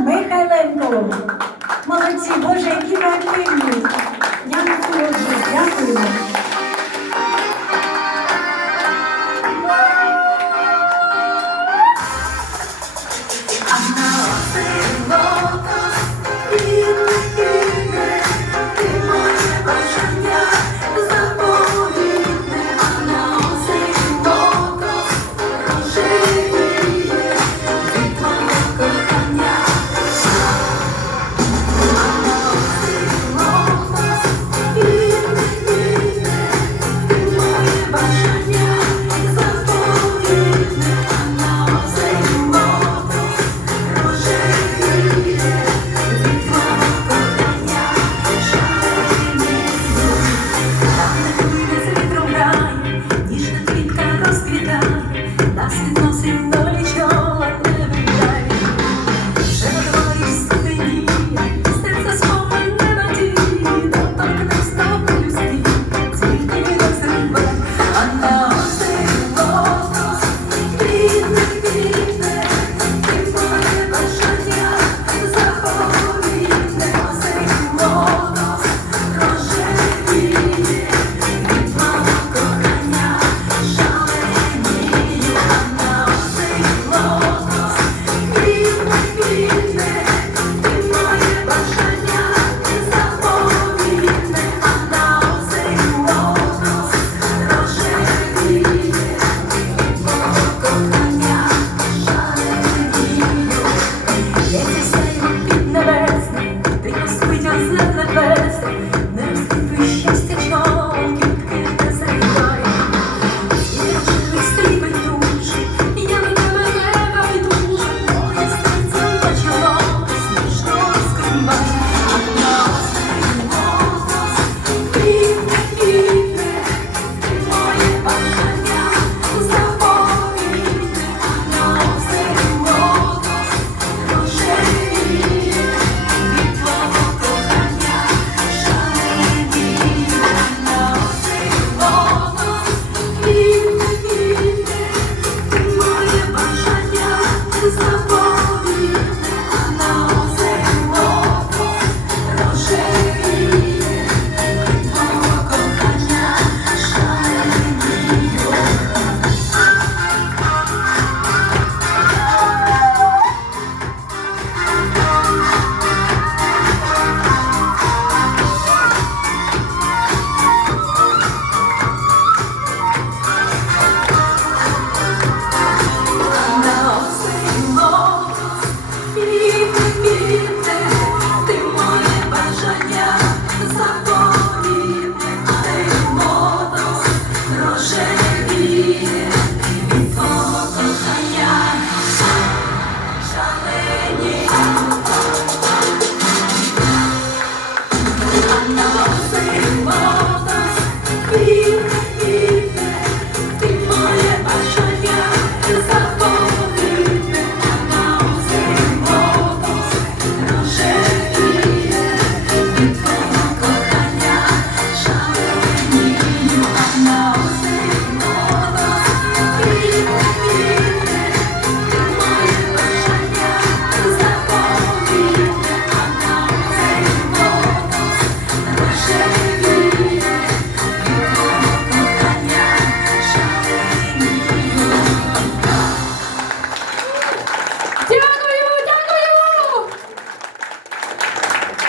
Михайленко. Молодці, Боже, які ви активні. Дякую, дякуємо. my